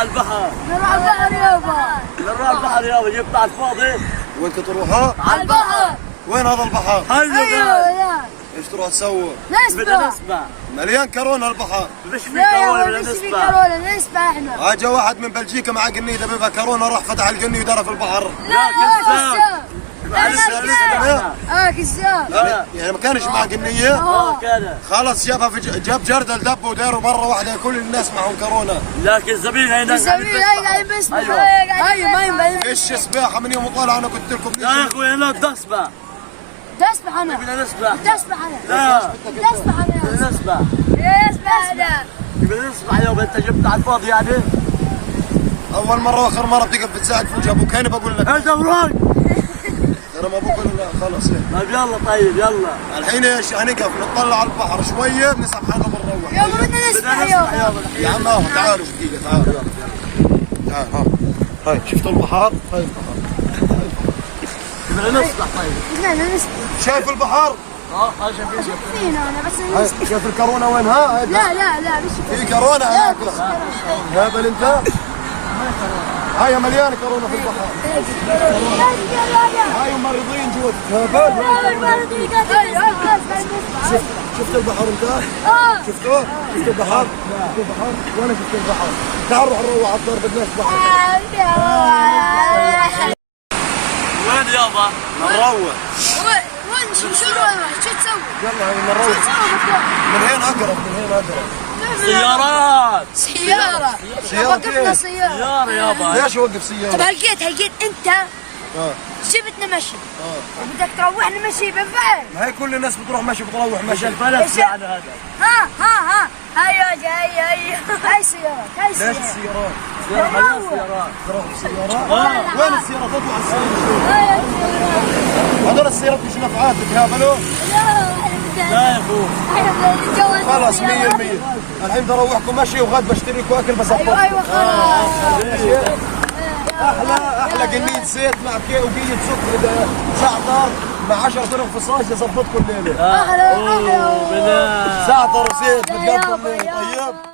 على البحر. نروح على البحر يابا. نروح على البحر يابا. جبت على الفاضي. وين كنت تروحوا؟ على البحر. وين هذا البحر؟ ايوه. ايش تروح تسووا؟ بدنا نسبح. نسبح. مليان كورونا البحر. مش في لا كورونا يابا بدنا مش في نسبح. كورونا نسبح احنا. اجى واحد من بلجيكا مع قنيه بيبقى كورونا راح فتح القني ودار في البحر. لا كذاب. كذاب. كذاب. يعني ما كانش مع قنيه؟ كذا. خلص جابها جاب جردل دب وداروا برا واحده كل الناس معهم كورونا. لكن الزبين هينا الزميل هاي قاعد بيسبح. ايوه ما ينبغي. ايش سباحه من يوم طالع انا قلت لكم يا اخوي انا بدي اسبح. تسبح انا. بدنا نسبح. تسبح انا. لا تسبح انا. بدنا نسبح. يسبح انا. بدنا نسبح يابا. انت جبت على الفاضي يعني. اول مره واخر مره بتقف بتساعد في وجه ابوك. هاني بقول لك انت وراك. ترى ما بقول لا خلص. طيب يلا طيب يلا. الحين ايش هنقف نطلع على البحر شويه بنسحب حالنا بنروح. يابا بدنا نسبح يابا. يا عم ها تعالوا دقيقه تعالوا. تعال ها. هاي شفتوا البحر؟ هاي البحر. بدنا نسبح طيب. بدنا نسبح. شايف البحر؟ شايفين. فينا انا بس هاي نسبح. شايف الكورونا وين ها؟ لا مش في كورونا هناك. هبل انت؟ هاي مليانه كورونا في البحر. هاي مريضين جوا. هبل. شفت البحر انت؟ شفته؟ شفت البحر؟ شفت البحر؟ وانا شفت البحر. تعال روح نروح على الدار بدناش بحر. وين يابا؟ نروح. وين شو نروح؟ شو تسوي؟ يلا هاي نروح. من هين اقرب من هين اقرب. سيارات. سيارة. سيارة وقفنا كيف؟ سيارة. سيارة يابا. ليش اوقف طب سيارة؟ هلقيت انت جبتنا مشي وبدك تروحنا مشي بنفعل. ما هي كل الناس بتروح مشي بتروح مش مشي. الفلس يعني هذا. ها هاي هاي سيارات هاي ليش سيارات. السيارات؟ سيارة مليان سيارات. تروح السيارات؟ وين السيارات؟ تطلع السيارة. هاي السيارات. هذول السيارات مش نفعات تهابلوا؟ لا يا اخوي. خلاص 100%. الحين بدي اروحكم مشي وغد بشتري لكم اكل بس ايوه خلاص. احلى قنية زيت مع وقية سكر زعتر مع 10 طرق فصاج يظبطكم الليلة. احلى اوه بلا. زعتر وزيت بتقضوا الليل طيب.